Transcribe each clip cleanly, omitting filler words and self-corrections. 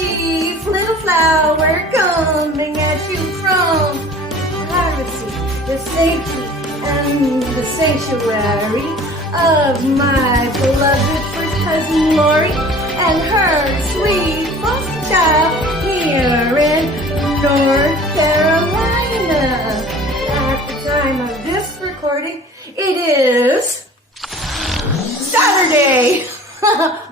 chief little flower coming at you from privacy, the safety, and the sanctuary of my beloved first cousin Lori and her sweet foster child here in North Carolina. At the time of this recording, it is Saturday,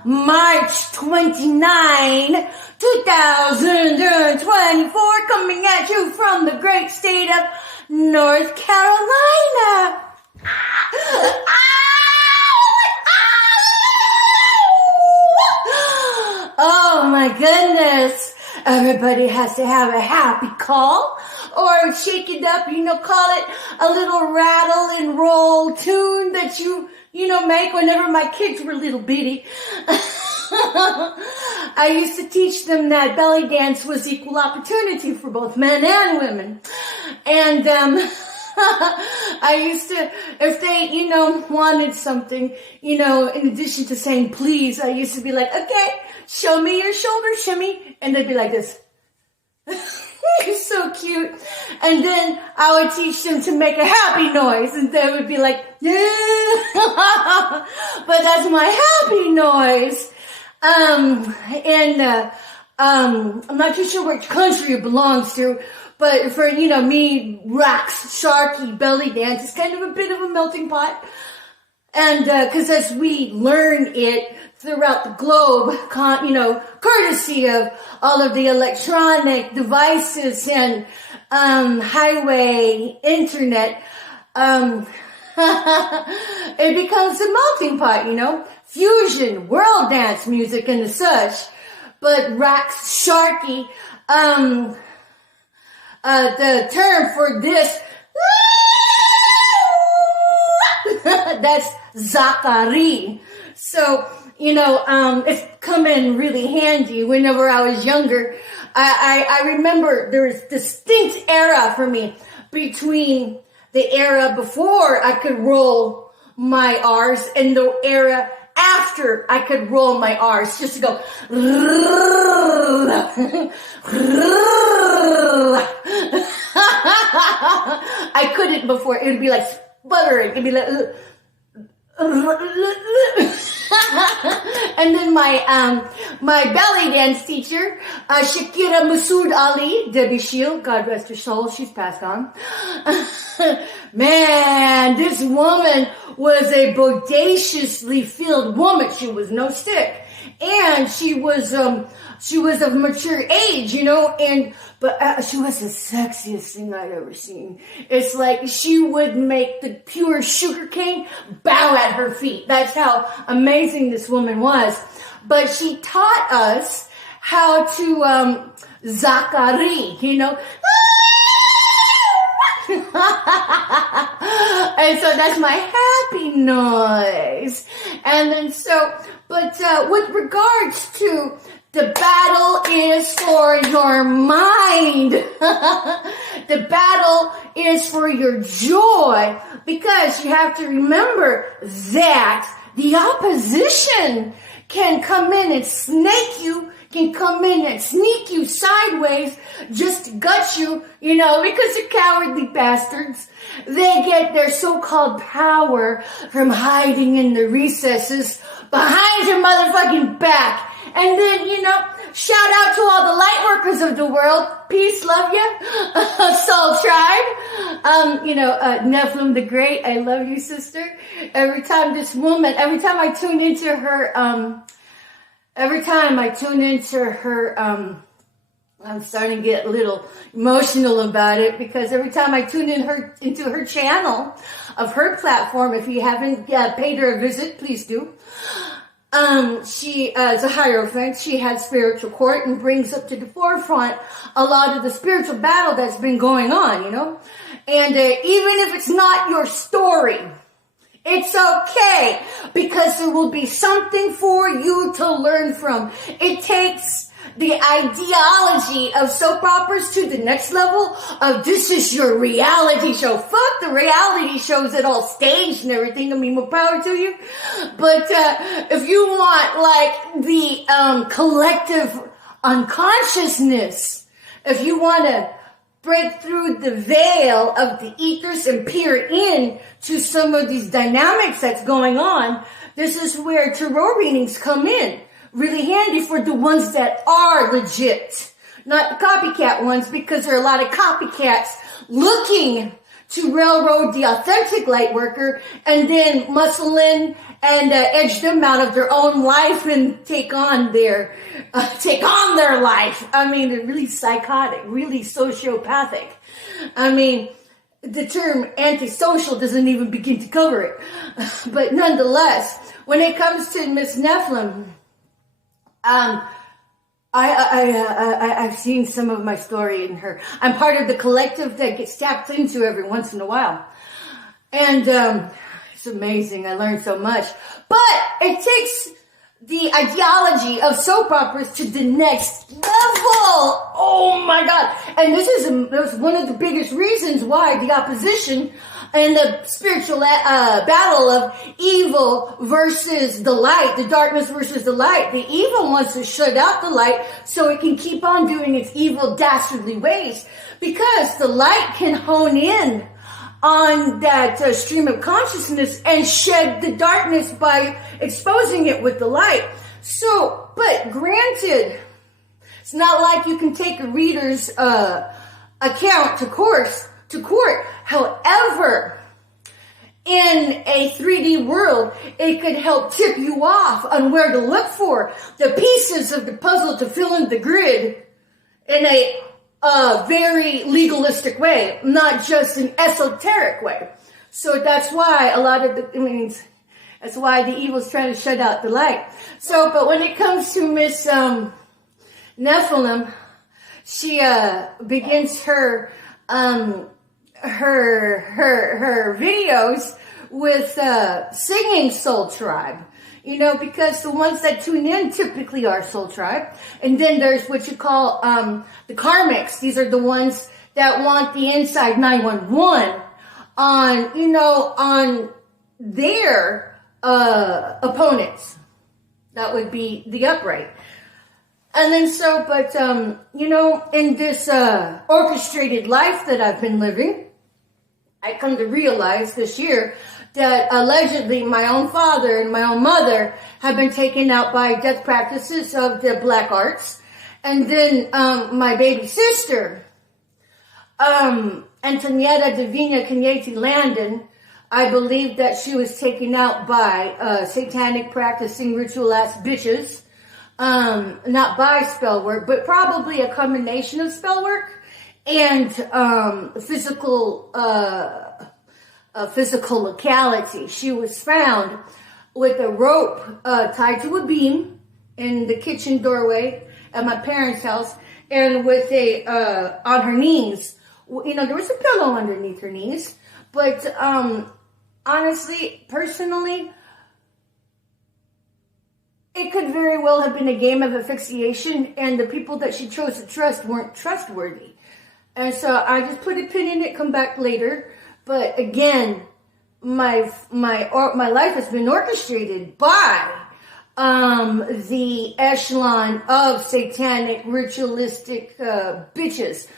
March 29, 2024, coming at you from the great state of North Carolina. Oh my goodness. Everybody has to have a happy call or shake it up, call it a little rattle and roll tune that you make whenever my kids were little bitty. I used to teach them that belly dance was equal opportunity for both men and women. And, I used to, if they, wanted something, in addition to saying please, I used to be like, okay, show me your shoulder shimmy. And they'd be like this. It's so cute. And then I would teach them to make a happy noise. And they would be like, yeah. But that's my happy noise. I'm not too sure which country it belongs to. But for, me, Rax, Sharky, belly dance, it's kind of a bit of a melting pot. And, cause as we learn it throughout the globe, courtesy of all of the electronic devices and, highway, internet, it becomes a melting pot, fusion, world dance music and such. But Rax, Sharky, the term for this, that's Zachary. So, it's come in really handy whenever I was younger. I remember there was distinct era for me between the era before I could roll my R's and the era after I could roll my R's, just to go. I couldn't before. It would be like sputtering. It'd be like. And then my belly dance teacher, Shakira Masood Ali, Debbie Shield, God rest her soul, she's passed on. Man, this woman was a bodaciously filled woman. She was no stick. And she was of mature age, but she was the sexiest thing I'd ever seen. It's like she would make the pure sugarcane bow at her feet. That's how amazing this woman was. But she taught us how to, Zachary, And so that's my happy noise. And then with regards to the battle is for your mind. The battle is for your joy, because you have to remember that the opposition can come in and snake you, can come in and sneak you sideways just to gut you, because they're cowardly bastards. They get their so-called power from hiding in the recesses behind your motherfucking back. And then, shout out to all the light workers of the world. Peace, love ya. Soul Tribe. Nephilim the Great, I love you, sister. Every time I tune into her, I'm starting to get a little emotional about it, because every time I tune into her channel of her platform, if you haven't paid her a visit, please do. She is a hierophant. She has spiritual court and brings up to the forefront a lot of the spiritual battle that's been going on, And even if it's not your story, it's okay, because there will be something for you to learn from. It takes the ideology of soap operas to the next level of this is your reality show. Fuck the reality shows that all staged and everything. I mean, more power to you. But if you want like the collective unconsciousness. If you want to break through the veil of the ethers and peer in to some of these dynamics that's going on, this is where tarot readings come in. Really handy for the ones that are legit, not the copycat ones, because there are a lot of copycats looking to railroad the authentic light worker and then muscle in and edge them out of their own life and take on their life. I mean, they're really psychotic, really sociopathic. I mean, the term antisocial doesn't even begin to cover it. But nonetheless, when it comes to Miss Nephilim, I've seen some of my story in her. I'm part of the collective that gets tapped into every once in a while. And it's amazing. I learned so much. But it takes the ideology of soap operas to the next level. Oh my God. And this was one of the biggest reasons why the opposition and the spiritual battle of evil versus the light, the darkness versus the light. The evil wants to shut out the light so it can keep on doing its evil, dastardly ways, because the light can hone in on that stream of consciousness and shed the darkness by exposing it with the light. So, but granted, it's not like you can take a reader's account to court. However, in a 3D world, it could help tip you off on where to look for the pieces of the puzzle to fill in the grid in a very legalistic way, not just an esoteric way. So that's why that's why the evil's trying to shut out the light. So, but when it comes to Miss Nephilim, she begins her videos with singing Soul Tribe. You know, because the ones that tune in typically are Soul Tribe. And then there's what you call the karmics. These are the ones that want the inside 911 on their opponents. That would be the upright. And then in this orchestrated life that I've been living, I come to realize this year that allegedly my own father and my own mother have been taken out by death practices of the black arts. And then my baby sister, Antonietta Divina Kenyeti Landon, I believe that she was taken out by satanic practicing ritual ass bitches. Not by spell work, but probably a combination of spell work and physical locality. She was found with a rope tied to a beam in the kitchen doorway at my parents' house, and with on her knees. You know, there was a pillow underneath her knees, but honestly, personally, it could very well have been a game of asphyxiation, and the people that she chose to trust weren't trustworthy. And so I just put a pin in it, come back later. But again, my life has been orchestrated by the echelon of satanic ritualistic bitches.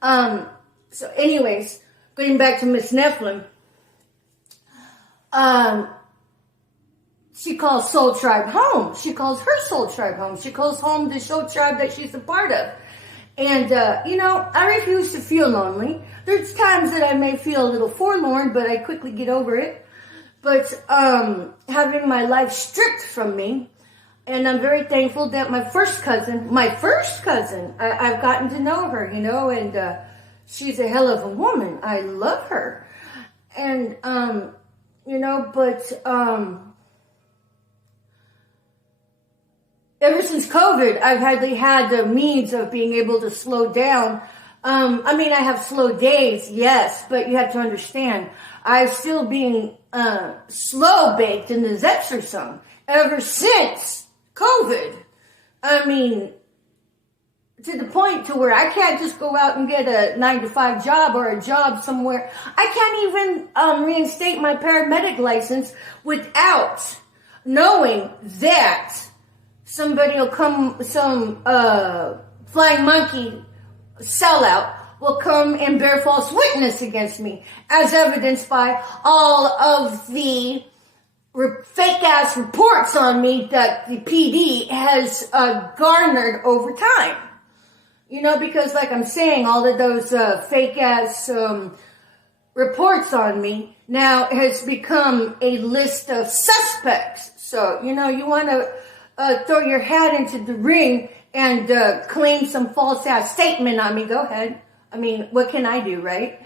So anyways, going back to Miss Nephilim, she calls Soul Tribe home. She calls her Soul Tribe home. She calls home the Soul Tribe that she's a part of. And, I refuse to feel lonely. There's times that I may feel a little forlorn, but I quickly get over it. But having my life stripped from me, and I'm very thankful that my first cousin, I've gotten to know her, and she's a hell of a woman. I love her. And, ever since COVID, I've hardly had the means of being able to slow down. I have slow days, yes, but you have to understand, I'm still being slow baked in the Zephyr ever since COVID. To the point to where I can't just go out and get a 9-to-5 job or a job somewhere. I can't even reinstate my paramedic license without knowing that somebody will come, some flying monkey sellout will come and bear false witness against me, as evidenced by all of the fake ass reports on me that the PD has garnered over time. You know, because like I'm saying, all of those fake ass reports on me now has become a list of suspects. So, you know, you want to throw your hat into the ring and claim some false ass statement on me, go ahead. I mean, what can I do, right?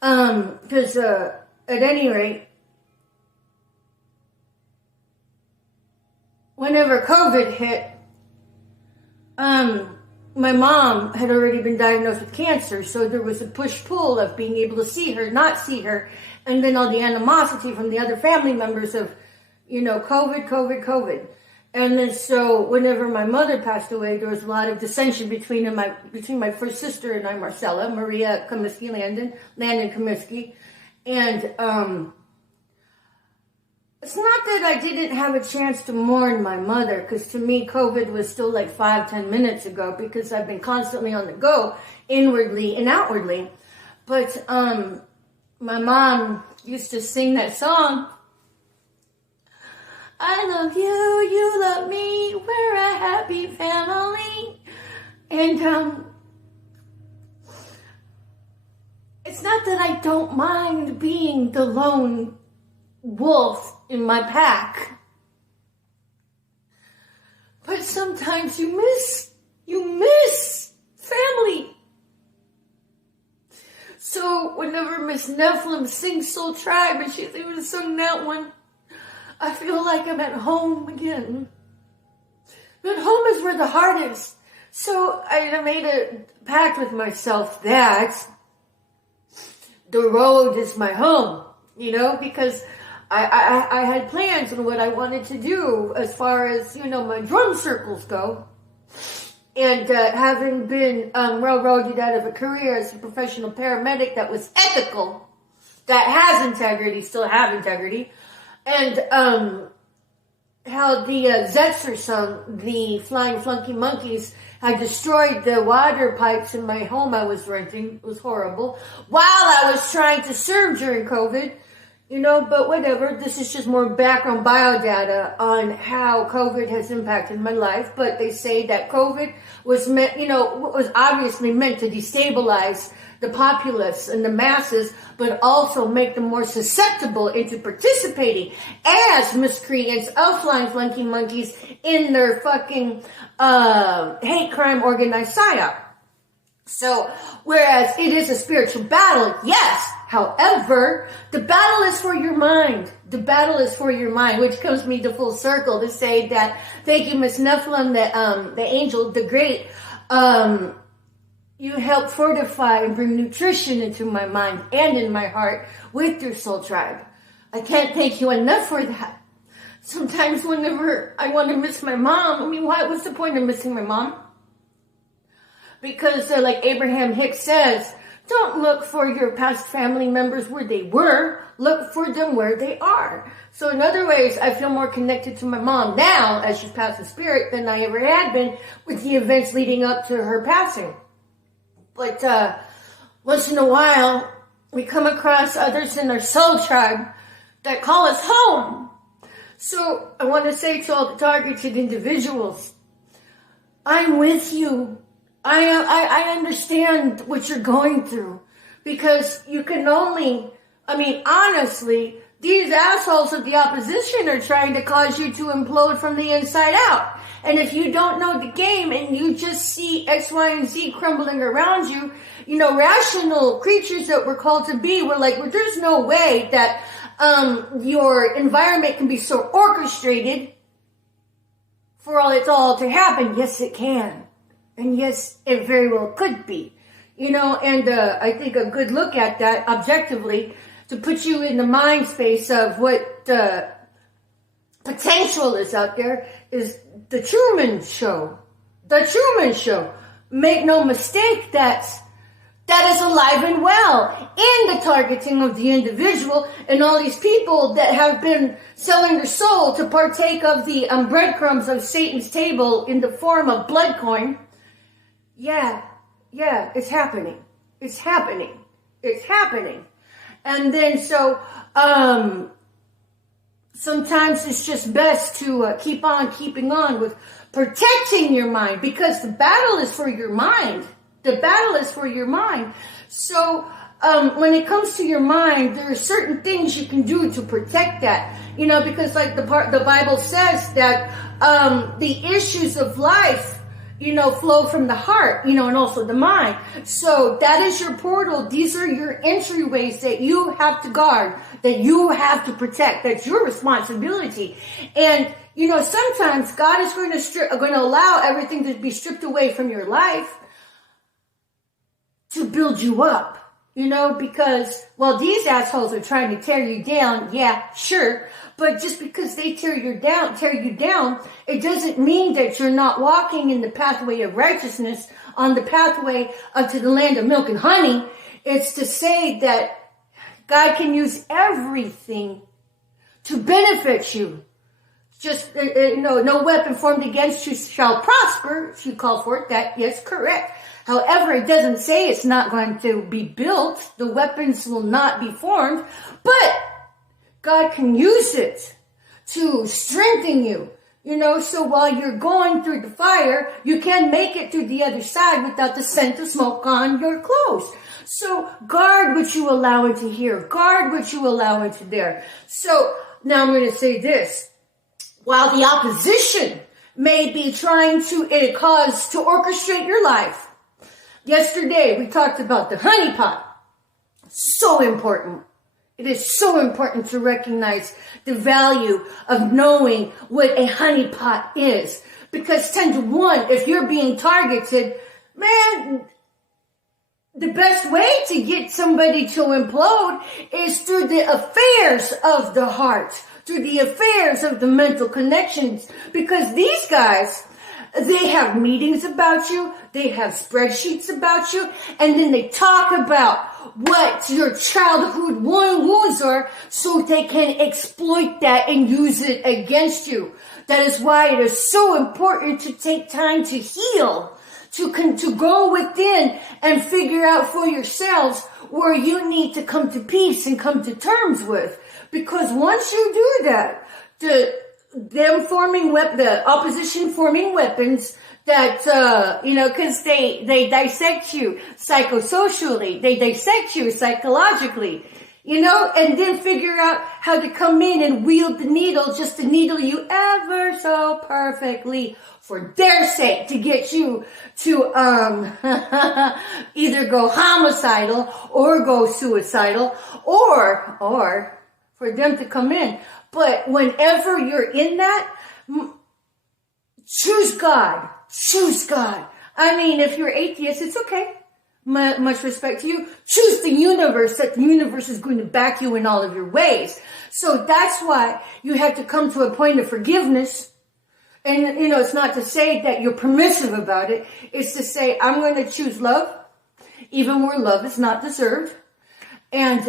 Because at any rate, whenever COVID hit, my mom had already been diagnosed with cancer, so there was a push-pull of being able to see her, not see her, and then all the animosity from the other family members of, you know, COVID. And then so whenever my mother passed away, there was a lot of dissension between my first sister and I, Marcella, Maria Comiskey, Landon Comiskey. And it's not that I didn't have a chance to mourn my mother, because to me COVID was still like 5-10 minutes ago, because I've been constantly on the go, inwardly and outwardly. But my mom used to sing that song, I love you, you love me, we're a happy family. And it's not that I don't mind being the lone wolf in my pack, but sometimes you miss family. So whenever Miss Nephilim sings Soul Tribe and she's even sung that one, I feel like I'm at home again. But home is where the heart is. So I made a pact with myself that the road is my home, you know, because I had plans on what I wanted to do as far as, you know, my drum circles go. And having been railroaded out of a career as a professional paramedic that was ethical, that has integrity, still have integrity, and how the Zetzer song, the Flying Flunky Monkeys, had destroyed the water pipes in my home I was renting. It was horrible. While I was trying to serve during COVID, you know, but whatever. This is just more background biodata on how COVID has impacted my life. But they say that COVID was meant, you know, was obviously meant to destabilize the populace and the masses, but also make them more susceptible into participating as miscreants of Flying Flunky Monkeys in their fucking hate crime organized psyop. So, whereas it is a spiritual battle, yes. However, the battle is for your mind. The battle is for your mind, which comes me to full circle to say that, thank you, Miss Nephilim, the angel, the great, you help fortify and bring nutrition into my mind and in my heart with your soul tribe. I can't thank you enough for that. Sometimes whenever I want to miss my mom, I mean, what's the point of missing my mom? Because like Abraham Hicks says, don't look for your past family members where they were. Look for them where they are. So in other ways, I feel more connected to my mom now as she's passed in spirit than I ever had been with the events leading up to her passing. But once in a while, we come across others in our soul tribe that call us home. So I want to say to all the targeted individuals, I'm with you. I understand what you're going through, because you can only, I mean, honestly, these assholes of the opposition are trying to cause you to implode from the inside out. And if you don't know the game and you just see X, Y, and Z crumbling around you, you know, rational creatures that we're called to be, we're like, well, there's no way that your environment can be so orchestrated for it all to happen. Yes, it can. And yes, it very well could be. You know, and I think a good look at that objectively to put you in the mind space of what potential is out there is the Truman Show. The Truman Show. Make no mistake, that's that is alive and well in the targeting of the individual and all these people that have been selling their soul to partake of the breadcrumbs of Satan's table in the form of blood coin. Yeah, it's happening. It's happening. It's happening. And then so, sometimes it's just best to keep on keeping on with protecting your mind, because the battle is for your mind. The battle is for your mind. So when it comes to your mind, there are certain things you can do to protect that. You know, because like the Bible says that the issues of life, you know, flow from the heart, you know, and also the mind. So that is your portal. These are your entryways that you have to guard, that you have to protect. That's your responsibility. And, you know, sometimes God is going to allow everything to be stripped away from your life to build you up, you know, because, well, these assholes are trying to tear you down. Yeah, sure. But just because they tear you down, it doesn't mean that you're not walking in the pathway of righteousness, on the pathway to the land of milk and honey. It's to say that God can use everything to benefit you. Just, no weapon formed against you shall prosper. She called for it. That, yes, correct. However, it doesn't say it's not going to be built. The weapons will not be formed. But God can use it to strengthen you. You know, so while you're going through the fire, you can make it to the other side without the scent of smoke on your clothes. So guard what you allow into here. Guard what you allow into there. So now I'm going to say this. While the opposition may be trying to orchestrate your life. Yesterday, we talked about the honeypot. So important. It is so important to recognize the value of knowing what a honeypot is. Because 10 to 1, if you're being targeted, man, the best way to get somebody to implode is through the affairs of the heart, through the affairs of the mental connections. Because these guys, they have meetings about you, they have spreadsheets about you, and then they talk about what your childhood wounds are so they can exploit that and use it against you. That is why it is so important to take time to heal, to go within and figure out for yourselves where you need to come to peace and come to terms with. Because once you do that, the opposition forming weapons that, cause they dissect you psychosocially, they dissect you psychologically, and then figure out how to come in and wield the needle, just to needle you ever so perfectly for their sake, to get you to, either go homicidal or go suicidal or for them to come in. But whenever you're in that, choose God. Choose God. I mean, if you're atheist, it's okay. Much respect to you. Choose the universe, that the universe is going to back you in all of your ways. So that's why you have to come to a point of forgiveness. And, it's not to say that you're permissive about it. It's to say, I'm going to choose love, even where love is not deserved. And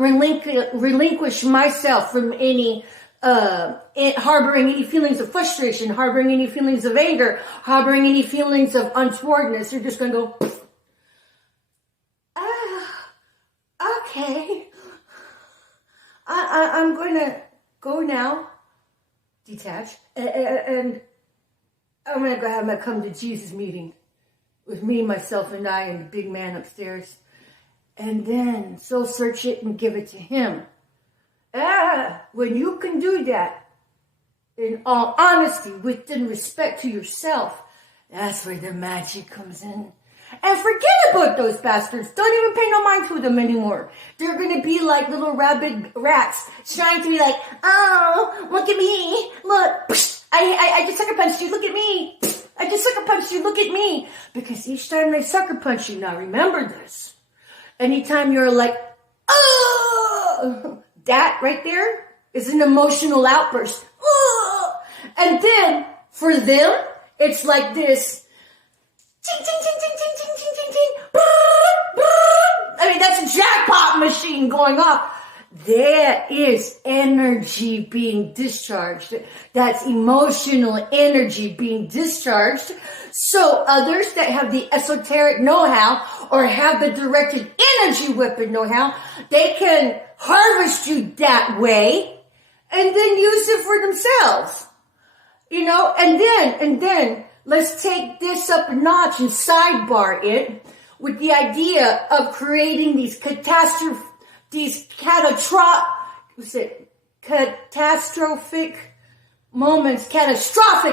relinquish myself from any harboring any feelings of frustration, harboring any feelings of anger, harboring any feelings of untowardness. You're just going to go, okay. I'm going to go now, detach, and I'm going to go have my come to Jesus meeting with me, myself, and I, and the big man upstairs. And then soul search it and give it to him. When you can do that, in all honesty, within respect to yourself, that's where the magic comes in. And forget about those bastards. Don't even pay no mind to them anymore. They're going to be like little rabid rats, trying to be like, oh, look at me. Look, I just sucker punched you. Look at me. I just sucker punched you. Look at me. Because each time they sucker punch you, now remember this. Anytime you're like, oh, that right there is an emotional outburst. Oh. And then for them, it's like this. Ting, ting, ting, ting, ting, ting, ting, ting, ting. okay? That's a jackpot machine going off. There is energy being discharged. That's emotional energy being discharged. So others that have the esoteric know-how or have the directed energy weapon know-how, they can harvest you that way and then use it for themselves. You know, and then let's take this up a notch and sidebar it with the idea of creating these catastrophic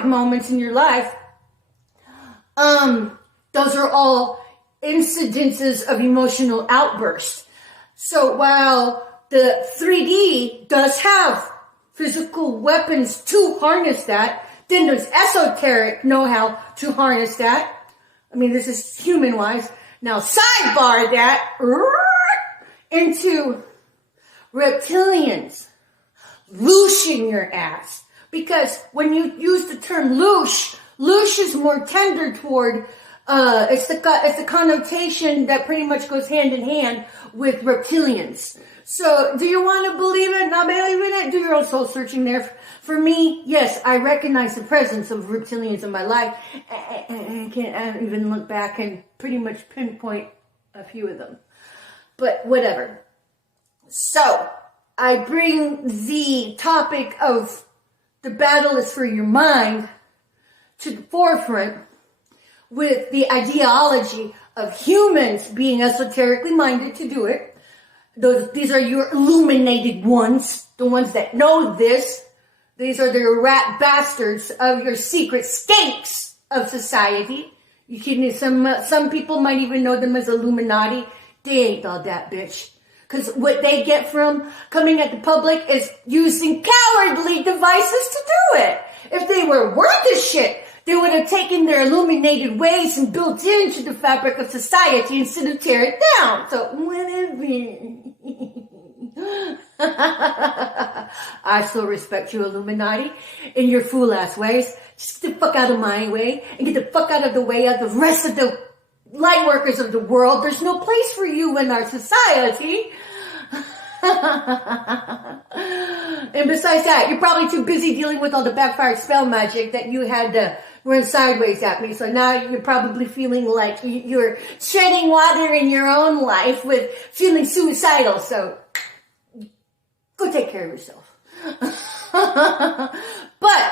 moments in your life. Those are all incidences of emotional outbursts. So while the 3D does have physical weapons to harness that, then there's esoteric know-how to harness that. I mean, this is human-wise. Now sidebar that into reptilians looshing your ass. Because when you use the term loosh is more tender toward, it's the connotation that pretty much goes hand in hand with reptilians. So do you want to believe it, not believe in it? Do your own soul searching there. For me, yes, I recognize the presence of reptilians in my life. I can't even look back and pretty much pinpoint a few of them. But whatever. So, I bring the topic of the battle is for your mind to the forefront with the ideology of humans being esoterically minded to do it. These are your illuminated ones, the ones that know this. These are the rat bastards of your secret stakes of society. You can, some people might even know them as Illuminati. They ain't all that, bitch. Because what they get from coming at the public is using cowardly devices to do it. If they were worth a shit, they would have taken their illuminated ways and built into the fabric of society instead of tear it down. So, whatever. I still respect you, Illuminati, in your fool-ass ways. Just get the fuck out of my way and get the fuck out of the way of the rest of the light workers of the world. There's no place for you in our society. And besides that, you're probably too busy dealing with all the backfired spell magic that you had to run sideways at me. So now you're probably feeling like you're shedding water in your own life with feeling suicidal. So go take care of yourself. But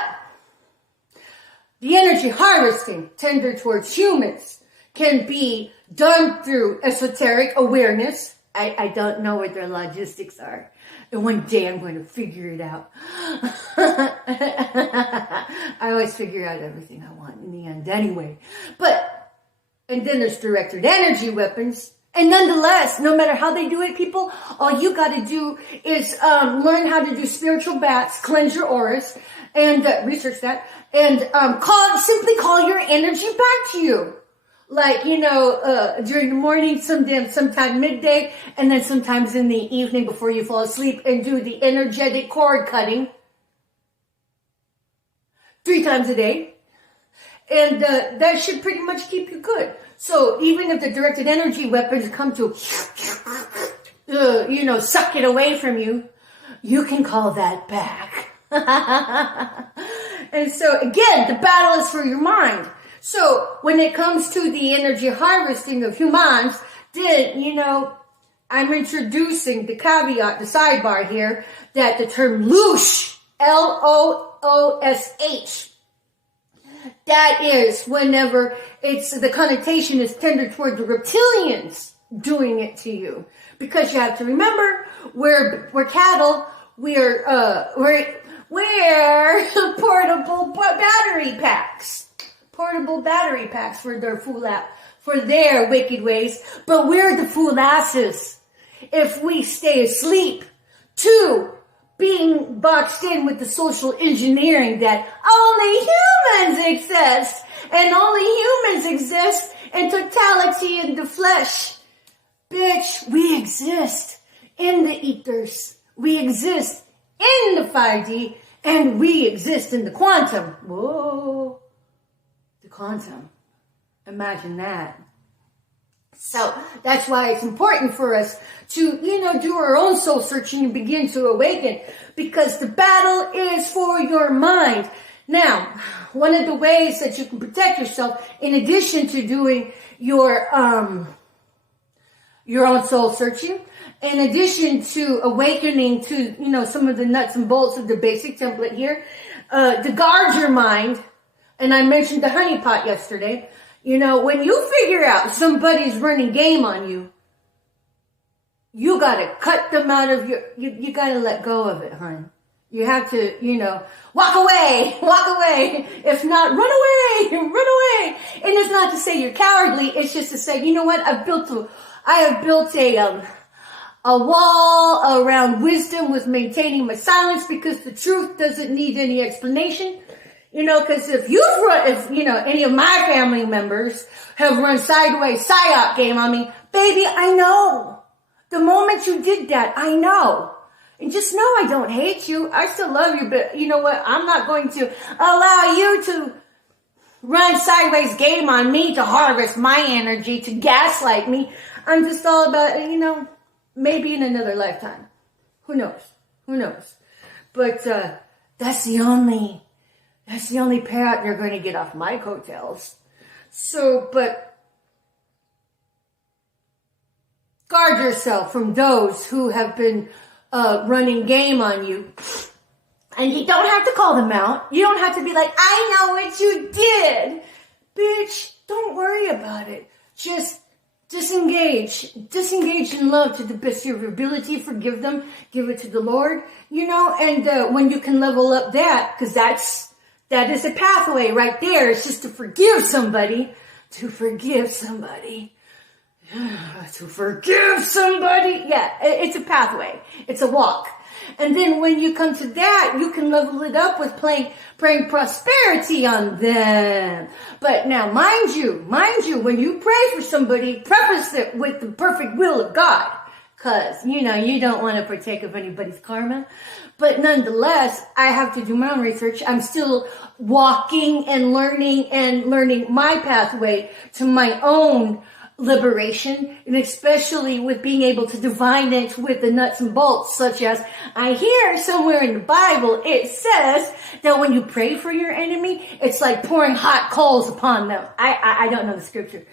the energy harvesting tender towards humans can be done through esoteric awareness. I don't know what their logistics are. And one day I'm going to figure it out. I always figure out everything I want in the end anyway. And then there's directed energy weapons. And nonetheless, no matter how they do it, people, all you got to do is learn how to do spiritual baths, cleanse your auras, and research that, and simply call your energy back to you. Like, during the morning, sometime midday, and then sometimes in the evening before you fall asleep, and do the energetic cord cutting 3 times a day. And that should pretty much keep you good. So even if the directed energy weapons come to, suck it away from you, you can call that back. And so again, the battle is for your mind. So when it comes to the energy harvesting of humans, then, I'm introducing the caveat, the sidebar here, that the term loosh, L-O-O-S-H, that is whenever the connotation is tender toward the reptilians doing it to you. Because you have to remember, we're cattle, we're portable battery packs. Portable battery packs for their wicked ways. But we're the fool asses if we stay asleep to being boxed in with the social engineering that only humans exist, and only humans exist in totality in the flesh. Bitch, we exist in the ethers. We exist in the 5D, and we exist in the quantum. Whoa. The quantum. Imagine that. So that's why it's important for us to, do our own soul searching and begin to awaken, because the battle is for your mind. Now, one of the ways that you can protect yourself, in addition to doing your own soul searching, in addition to awakening to, some of the nuts and bolts of the basic template here, to guard your mind, and I mentioned the honeypot yesterday. When you figure out somebody's running game on you, you gotta cut them out of you gotta let go of it, hon. You have to, walk away. If not, run away. And it's not to say you're cowardly. It's just to say, you know what? I have built a wall around wisdom with maintaining my silence, because the truth doesn't need any explanation. Because if any of my family members have run sideways psyop game on me, baby, I know. The moment you did that, I know. And just know I don't hate you. I still love you, but you know what? I'm not going to allow you to run sideways game on me, to harvest my energy, to gaslight me. I'm just all about, maybe in another lifetime. Who knows? But that's the only payout you're going to get off my coattails. So, but guard yourself from those who have been running game on you. And you don't have to call them out. You don't have to be like, I know what you did. Bitch, don't worry about it. Just disengage in love to the best of your ability. Forgive them. Give it to the Lord, and when you can level up that, because that is a pathway right there. It's just to forgive somebody. Yeah, it's a pathway. It's a walk. And then when you come to that, you can level it up with praying prosperity on them. But now, mind you, when you pray for somebody, preface it with the perfect will of God. Because, you don't want to partake of anybody's karma. But nonetheless, I have to do my own research. I'm still walking and learning my pathway to my own liberation, and especially with being able to divine it with the nuts and bolts, such as I hear somewhere in the Bible, it says that when you pray for your enemy, it's like pouring hot coals upon them. I don't know the scripture.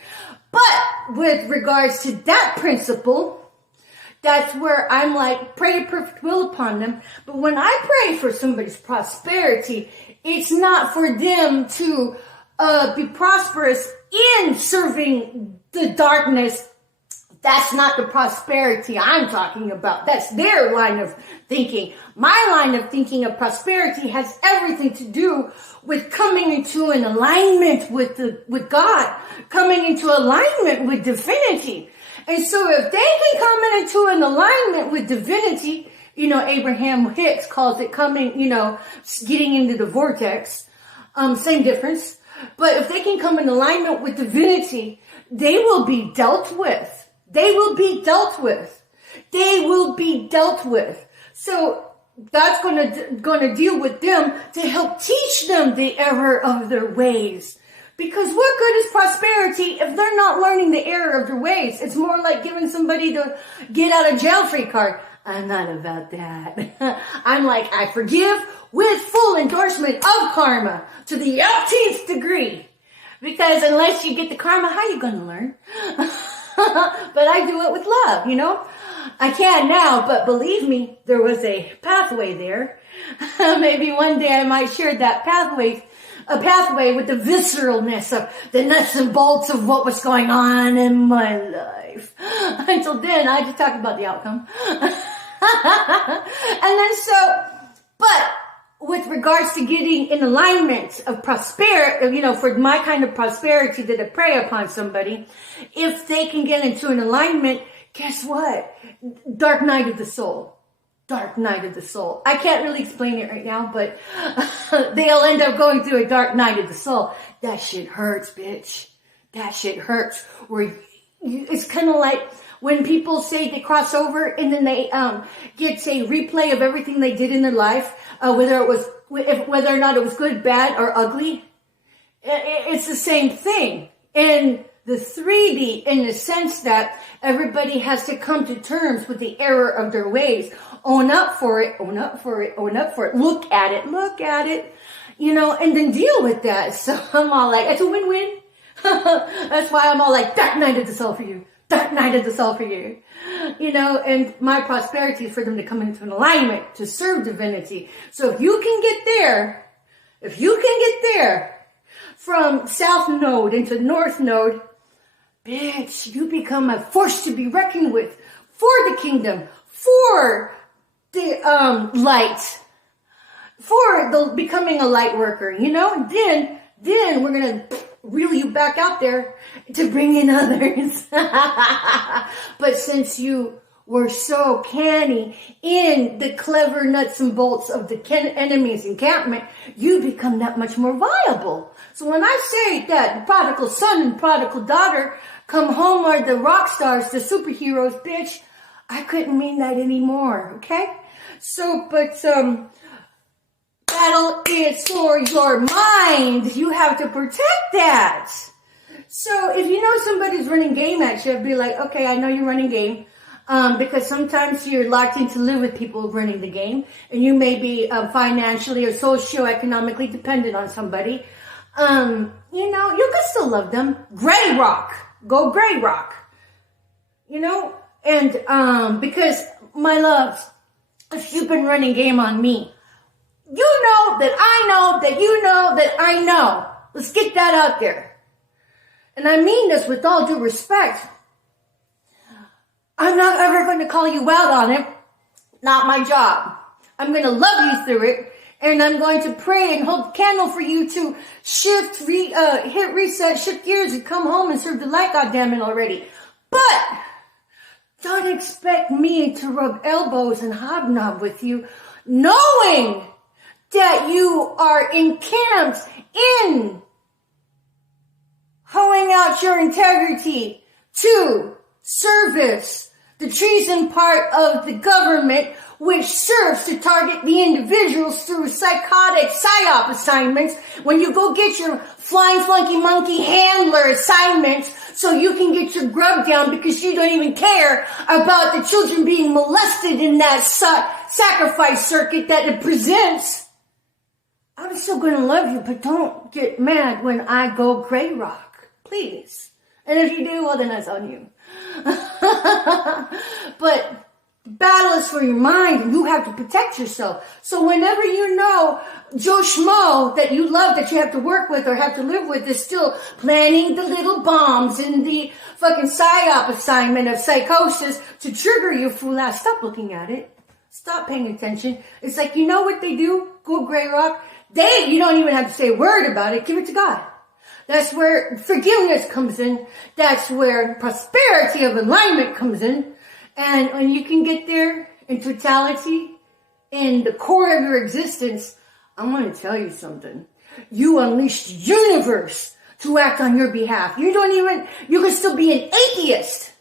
But with regards to that principle, that's where I'm like, pray your perfect will upon them. But when I pray for somebody's prosperity, it's not for them to be prosperous in serving the darkness. That's not the prosperity I'm talking about. That's their line of thinking. My line of thinking of prosperity has everything to do with coming into an alignment with God, coming into alignment with divinity. And so if they can come into an alignment with divinity, Abraham Hicks calls it coming, getting into the vortex. Same difference. But if they can come in alignment with divinity, they will be dealt with. So God's gonna deal with them to help teach them the error of their ways. Because what good is prosperity if they're not learning the error of their ways? It's more like giving somebody the get out of jail free card. I'm not about that. I'm like, I forgive with full endorsement of karma to the 18th degree. Because unless you get the karma, how are you going to learn? But I do it with love, I can now, but believe me, there was a pathway there. Maybe one day I might share that a pathway with the visceralness of the nuts and bolts of what was going on in my life. Until then, I just talk about the outcome. But with regards to getting in alignment of prosperity, for my kind of prosperity that I pray upon somebody, if they can get into an alignment, guess what? Dark night of the soul. I can't really explain it right now, but they'll end up going through a dark night of the soul. That shit hurts, bitch. That shit hurts. It's kind of like when people say they cross over and then they get a replay of everything they did in their life, whether or not it was good, bad, or ugly. It's the same thing. And the 3D in the sense that everybody has to come to terms with the error of their ways. Own up for it, own up for it, own up for it. Look at it, you know, and then deal with that. So I'm all like, it's a win-win. That's why I'm all like, dark night of the soul for you. Dark night of the soul for you. You know, and my prosperity is for them to come into an alignment to serve divinity. So if you can get there, from South Node into North Node, bitch, you become a force to be reckoned with for the kingdom, for the light, for the becoming a light worker, you know? Then we're gonna reel you back out there to bring in others. But since you were so canny in the clever nuts and bolts of the enemy's encampment, you become that much more viable. So when I say that the prodigal son and prodigal daughter come home are the rock stars, the superheroes, bitch, I couldn't mean that anymore, okay? So, but, battle is for your mind. You have to protect that. So if you know somebody's running game at you, be like, okay, I know you're running game. Because sometimes you're locked in to live with people running the game, and you may be financially or socioeconomically dependent on somebody. You know, you can still love them. Gray rock. Go gray rock. You know? And because, my loves, if you've been running game on me, you know that I know that you know that I know. Let's get that out there. And I mean this with all due respect. I'm not ever going to call you out on it. Not my job. I'm going to love you through it. And I'm going to pray and hold the candle for you to shift, hit reset, shift gears and come home and serve the light, goddammit already. But don't expect me to rub elbows and hobnob with you, knowing that you are encamped in hoeing out your integrity to service the treason part of the government, which serves to target the individuals through psychotic psyop assignments when you go get your flying flunky monkey handler assignments so you can get your grub down because you don't even care about the children being molested in that sacrifice circuit that it presents. I'm still going to love you, but don't get mad when I go gray rock, please. And if you do, well, then that's on you. But battle is for your mind, and you have to protect yourself. So whenever you know Joe Schmo that you love, that you have to work with or have to live with, is still planning the little bombs in the fucking psyop assignment of psychosis to trigger you, fool ass, stop looking at it. Stop paying attention. It's like, you know what they do? Go gray rock. You don't even have to say a word about it. Give it to God. That's where forgiveness comes in. That's where prosperity of alignment comes in. And when you can get there in totality, in the core of your existence, I'm going to tell you something. You unleash the universe to act on your behalf. You can still be an atheist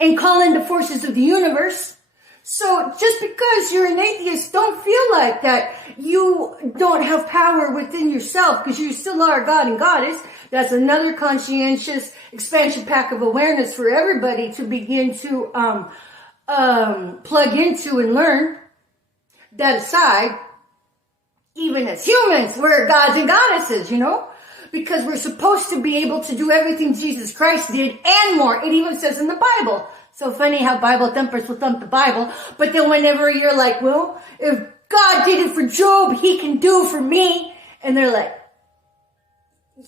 and call in the forces of the universe. So just because you're an atheist, don't feel like that you don't have power within yourself, because you still are God and Goddess. That's another conscientious expansion pack of awareness for everybody to begin to plug into and learn. That aside, even as humans, we're gods and goddesses, you know? Because we're supposed to be able to do everything Jesus Christ did and more. It even says in the Bible. So funny how Bible thumpers will thump the Bible. But then whenever you're like, well, if God did it for Job, he can do for me. And they're like,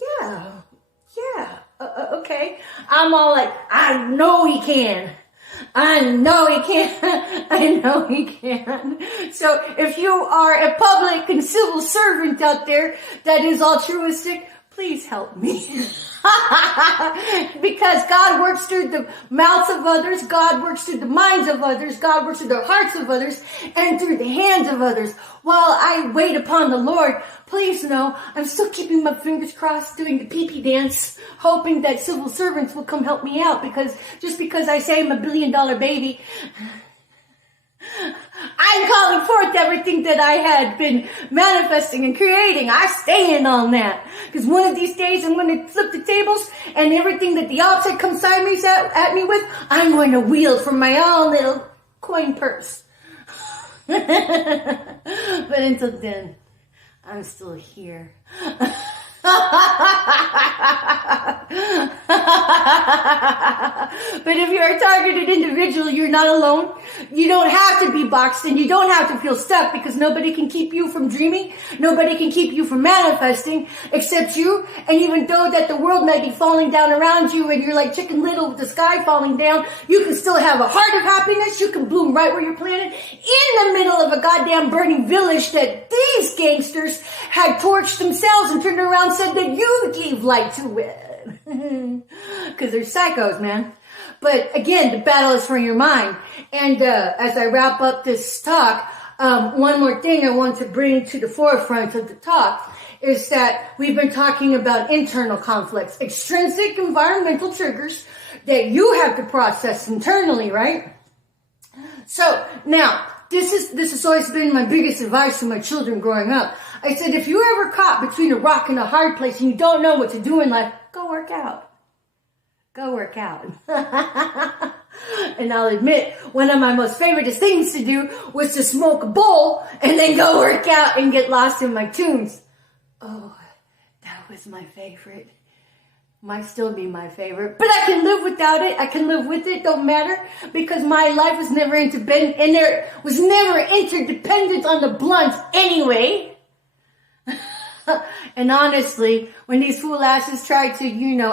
yeah, okay. I'm all like, I know he can. I know he can. I know he can. So if you are a public and civil servant out there that is altruistic, please help me. Because God works through the mouths of others, God works through the minds of others, God works through the hearts of others, and through the hands of others. While I wait upon the Lord, please know I'm still keeping my fingers crossed, doing the pee-pee dance, hoping that civil servants will come help me out, because just because I say I'm a $1 billion baby, I'm calling forth everything that I had been manifesting and creating. I stand on that. Because one of these days I'm going to flip the tables and everything that the opposite comes at me with, I'm going to wield from my own little coin purse. But until then, I'm still here. But if you're a targeted individual, you're not alone. You don't have to be boxed in. You don't have to feel stuck, because nobody can keep you from dreaming. Nobody can keep you from manifesting except you. And even though that the world may be falling down around you and you're like Chicken Little with the sky falling down, you can still have a heart of happiness. You can bloom right where you're planted, in the middle of a goddamn burning village that these gangsters had torched themselves and turned around and said that you gave light to it. Because they're psychos, man. But again, the battle is for your mind. And as I wrap up this talk, one more thing I want to bring to the forefront of the talk is that we've been talking about internal conflicts, extrinsic environmental triggers that you have to process internally, right? So now, this has always been my biggest advice to my children growing up. I said, if you're ever caught between a rock and a hard place and you don't know what to do in life, go work out. Go work out. And I'll admit, one of my most favorite things to do was to smoke a bowl and then go work out and get lost in my tunes. Oh, that was my favorite. Might still be my favorite, but I can live without it. I can live with it. Don't matter, because my life was never interdependent on the blunts anyway. And honestly, when these fool asses tried to,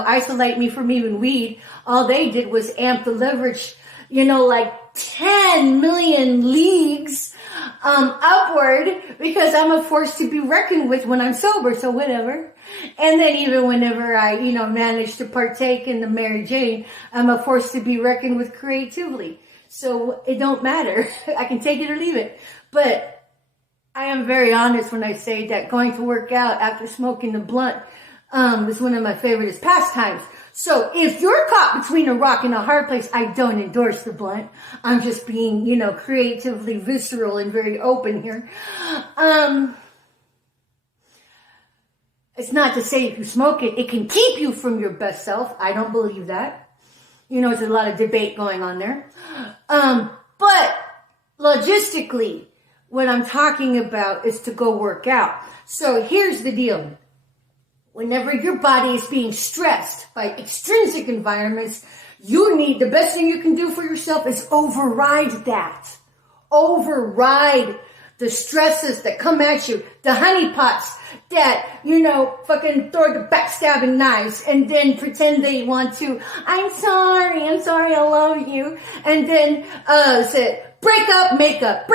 isolate me from even weed, all they did was amp the leverage, like 10 million leagues upward, because I'm a force to be reckoned with when I'm sober, so whatever. And then even whenever I, manage to partake in the Mary Jane, I'm a force to be reckoned with creatively. So it don't matter. I can take it or leave it. But I am very honest when I say that going to work out after smoking the blunt is one of my favorite pastimes. So if you're caught between a rock and a hard place, I don't endorse the blunt. I'm just being, creatively visceral and very open here. It's not to say if you smoke it, it can keep you from your best self. I don't believe that. There's a lot of debate going on there. But logistically, what I'm talking about is to go work out. So here's the deal. Whenever your body is being stressed by extrinsic environments, the best thing you can do for yourself is override that. Override the stresses that come at you, the honeypots that, fucking throw the backstabbing knives and then pretend they want to, I'm sorry, I love you. And then, say, break up, makeup.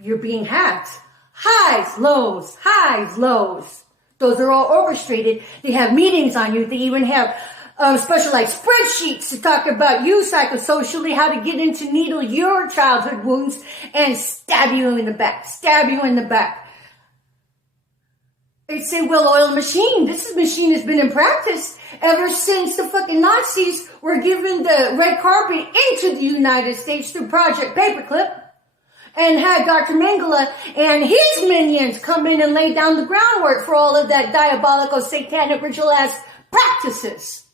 You're being hacked. Highs, lows. Those are all orchestrated. They have meetings on you. They even have specialized spreadsheets to talk about you psychosocially, how to get into needle your childhood wounds and stab you in the back. It's a well-oiled machine. This machine has been in practice ever since the fucking Nazis were given the red carpet into the United States through Project Paperclip, and had Dr. Mengele and his minions come in and lay down the groundwork for all of that diabolical, satanic, ritual-ass practices.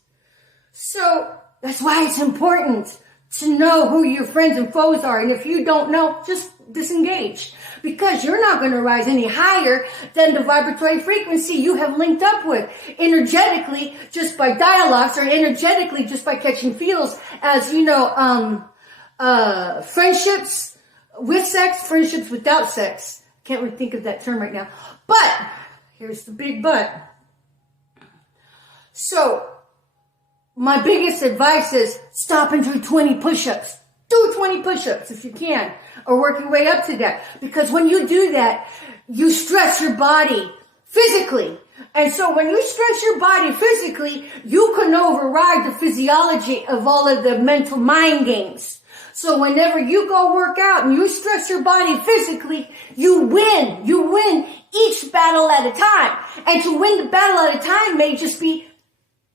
So that's why it's important to know who your friends and foes are. And if you don't know, just disengage. Because you're not going to rise any higher than the vibratory frequency you have linked up with energetically, just by dialogues, or energetically just by catching feels, as friendships with sex, friendships without sex. Can't really think of that term right now. But here's the big but. So my biggest advice is stop and do 20 push-ups. Do 20 push-ups if you can, or work your way up to that. Because when you do that, you stress your body physically. And so when you stress your body physically, you can override the physiology of all of the mental mind games. So whenever you go work out and you stress your body physically, you win. You win each battle at a time. And to win the battle at a time may just be,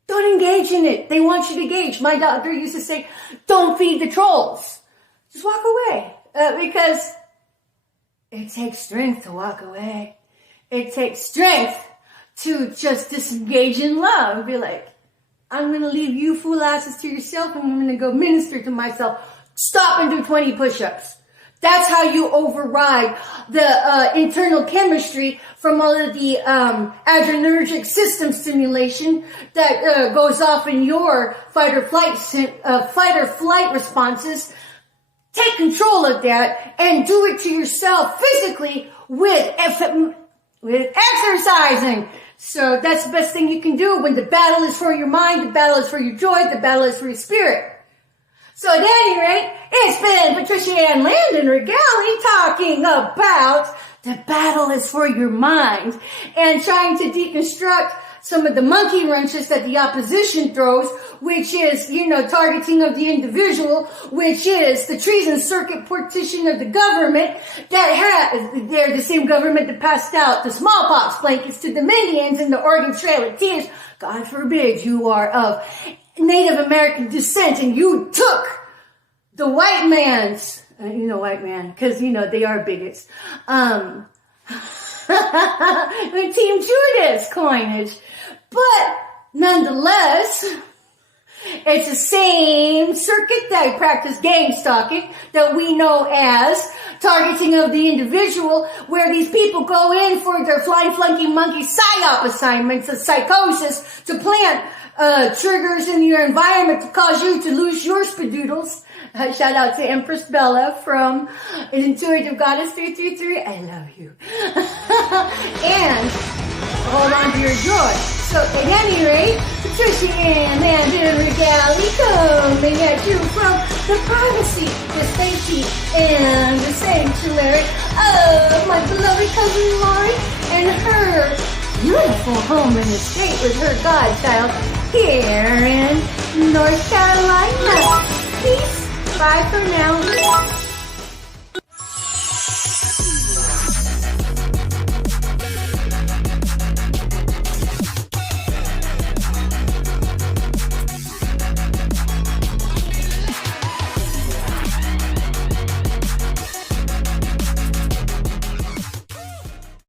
don't engage in it. They want you to engage. My doctor used to say, don't feed the trolls. Just walk away. Because it takes strength to walk away. It takes strength to just disengage in love. Be like, I'm going to leave you fool asses to yourself, and I'm going to go minister to myself. Stop and do 20 push-ups. That's how you override the internal chemistry from all of the adrenergic system stimulation that goes off in your fight or flight responses. Take control of that and do it to yourself physically with exercising. So that's the best thing you can do when the battle is for your mind, the battle is for your joy, the battle is for your spirit. So at any rate, it's been Patricia Ann Landon Regali talking about the battle is for your mind and trying to deconstruct some of the monkey wrenches that the opposition throws, which is, targeting of the individual, which is the treason circuit partition of the government they're the same government that passed out the smallpox blankets to the Indians and the Oregon Trail of Tears. God forbid you are of Native American descent and you took the white man's, white man, because, they are bigots, Team Judas coinage. But nonetheless, it's the same circuit that practice gang stalking that we know as targeting of the individual, where these people go in for their flying flunky monkey psyop assignments of psychosis to plant triggers in your environment to cause you to lose your spadoodles. Shout out to Empress Bella from Intuitive Goddess 333. I love you. And hold on to your joy. So at any rate, Patricia Ann Landon Regali coming at you from the privacy, the safety, and the sanctuary of my beloved cousin Lori and her beautiful home and estate with her godchild here in North Carolina. Peace. Bye for now.